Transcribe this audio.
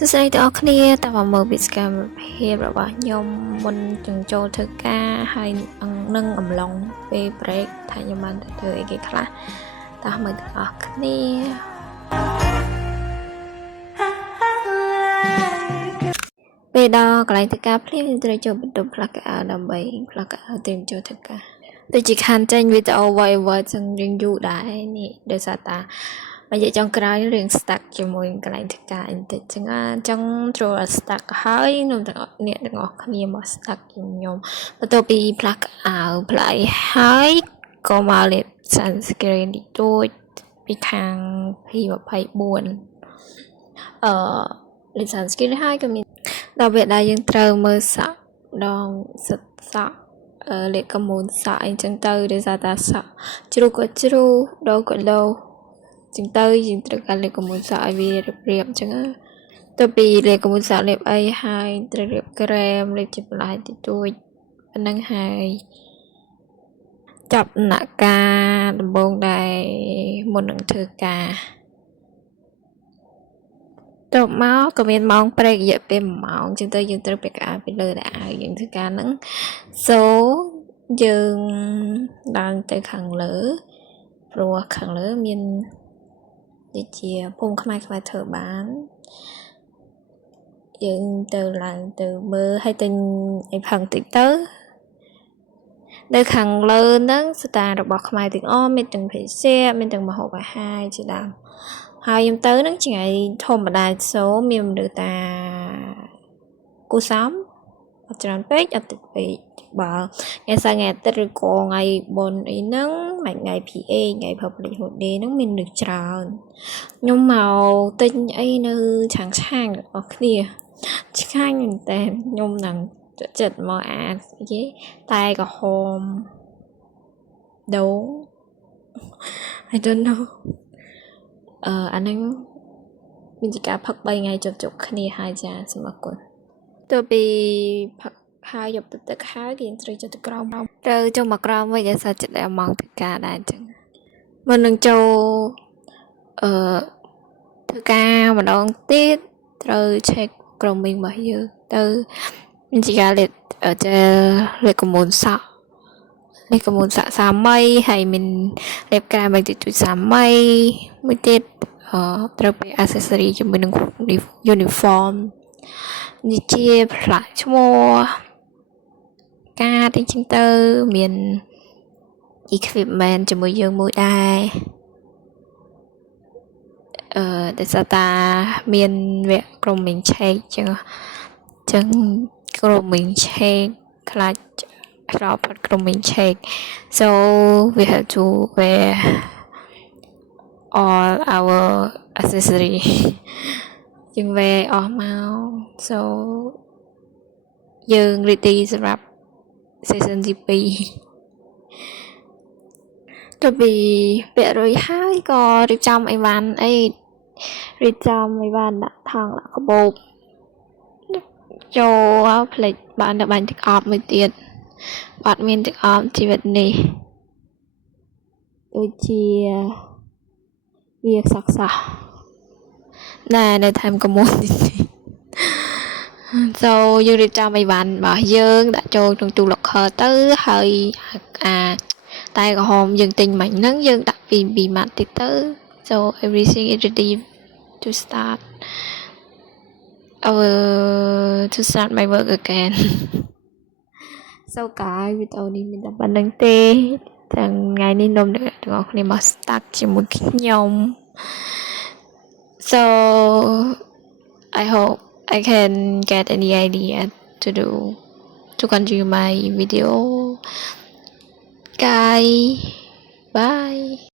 សួស្តីទាំងអស់គ្នាតាមមើលវិស្កម្មភាពរបស់ខ្ញុំមុនចង់ចូលធ្វើការហើយនឹងអំឡុងពេល break ថាខ្ញុំបានទៅធ្វើអីគេខ្លះតាមមើលទាំងអស់គ្នាពេលដល់កន្លែងធ្វើការភ្លាមត្រូវចូលបន្ទប់ផ្លាស់កៅអៅដើម្បីផ្លាស់កៅអៅត្រៀមចូលធ្វើការដូចជាខានចេញវីដេអូ Viber ចឹងរៀងយូរដែរនេះដោយសារតាមកនិយាយចុងក្រោយរឿង stuck ជាមួយកន្លែងធ្វើការអីតិចចឹងចង់ចូល stuck ហើយខ្ញុំទាំងអ្នកទាំងអស់គ្នាមក stuck ខ្ញុំបន្ទាប់ពីផ្លាស់កៅអៅផ្លាយហើយក៏មកលេប sunscreen តិចតួចពីខាង P24 លេប sunscreen ហើយក៏មានដល់ពេលដែលយើងត្រូវមើលសក់ដងសិតសក់លេខកមូនសក់អីចឹងទៅដោយសារតាសក់ជ្រុះក៏ជ្រុះដោក៏ដោចឹងទៅយើងត្រូវការលេខកមូនសក់ឲ្យវារៀបៗចឹងទៅពីលេខកមូនសក់លេបអីហើយត្រូវរៀបក្រែមលេបជាបន្លែតិចតួចប៉ុណ្ណឹងហើយចាប់ដំណាក់កាលដំបូងដែរមុននឹងធ្វើការទៅមកក៏មានម៉ោង break រយៈពេល1ម៉ោងចឹងទៅយើងត្រូវពាក់កៅអៅពីលើដែរឲ្យយើងធ្វើការហ្នឹងយើងឡើងទៅខាងលើព្រោះខាងលើមានដូចជាភូមិខ្មែរធ្វើបានយើងទៅឡើងទៅមើលឲ្យទិញអីផឹងតិចទៅនៅខាងលើហ្នឹងស្តារបស់ខ្មែរទាំងអស់មានទាំងភេសជ្ជៈមានទាំងម្ហូបអាហារជាដើមហើយខ្ញុំទៅហ្នឹងថ្ងៃធម្មតាមានមនុស្សតាគូសំអត់ច្រើនពេកអត់តិចពេកបើថ្ងៃសៅរ៍ថ្ងៃអាទិត្យឬក៏ថ្ងៃបុណ្យអីហ្នឹងថ្ងៃ PA ថ្ងៃ Public Holiday ហ្នឹងមានមនុស្សច្រើនខ្ញុំមកទិញអីនៅឆាងអស់គ្នាឆ្ងាញ់មែនតើខ្ញុំនឹងចិត្តមកគេតែក្រហមដូង I don't know អាហ្នឹងមានជាការផឹក3ថ្ងៃជប់គ្នាហើយចាសូមអរគុណទៅពីផឹកហើយយកទឹកហើយយើងត្រូវចុះទៅក្រោមត្រូវចុះមកក្រោមវិញឲ្យសាច់ចិត្តម៉ោងធ្វើការដែរអញ្ចឹងមុននឹងចូលធ្វើការម្ដងទៀតត្រូវ check ក្រុមមីងរបស់យើងទៅមានជាការលេខកមូនសក់លេខកមូនសក់សាមីហើយមានលេបក្រែមតិចតួចសាមីមួយទៀតត្រូវពាក់ accessory ជាមួយនឹង uniform នេះជាផ្លាកឈ្មោះការទីចឹងទៅមាន equipment ជាមួយយើងមួយដែរដោយសារតាមានវគ្គក្រុមមីងឆេកចឹងក្រុមមីងឆេកខ្លាចក្រោបក្រុមមីងឆេក so we have to wear all our accessory យើង wear អស់មក so យើង ready សម្រាប់ season ទី2ទៅពីពាក់រួចហើយក៏រៀបចំអីវ៉ាន់ដាក់ថង់ដាក់កាបូបចូលផ្លេចបានតែបាញ់ទឹកអប់មួយទៀតបាត់មានទឹកអប់ជីវិតនេះដូចជាវាសក់ណែនៅថែមកមុនតិចចូលយើងរៀបចំអីវ៉ាន់របស់យើងដាក់ចូលក្នុងទូ locker ទៅហើយតែក្រហមយើងទិញមិញហ្នឹងយើងដាក់ពីម៉ាត់តិចទៅ so everything is ready to start my work again so guys វីដេអូនេះមានតែប៉ុណ្្នឹងទេថ្ងៃនេះនំទាំងអស់គ្នាមក start ជាមួយខ្ញុំ so I hope I can get any idea to continue my video guys bye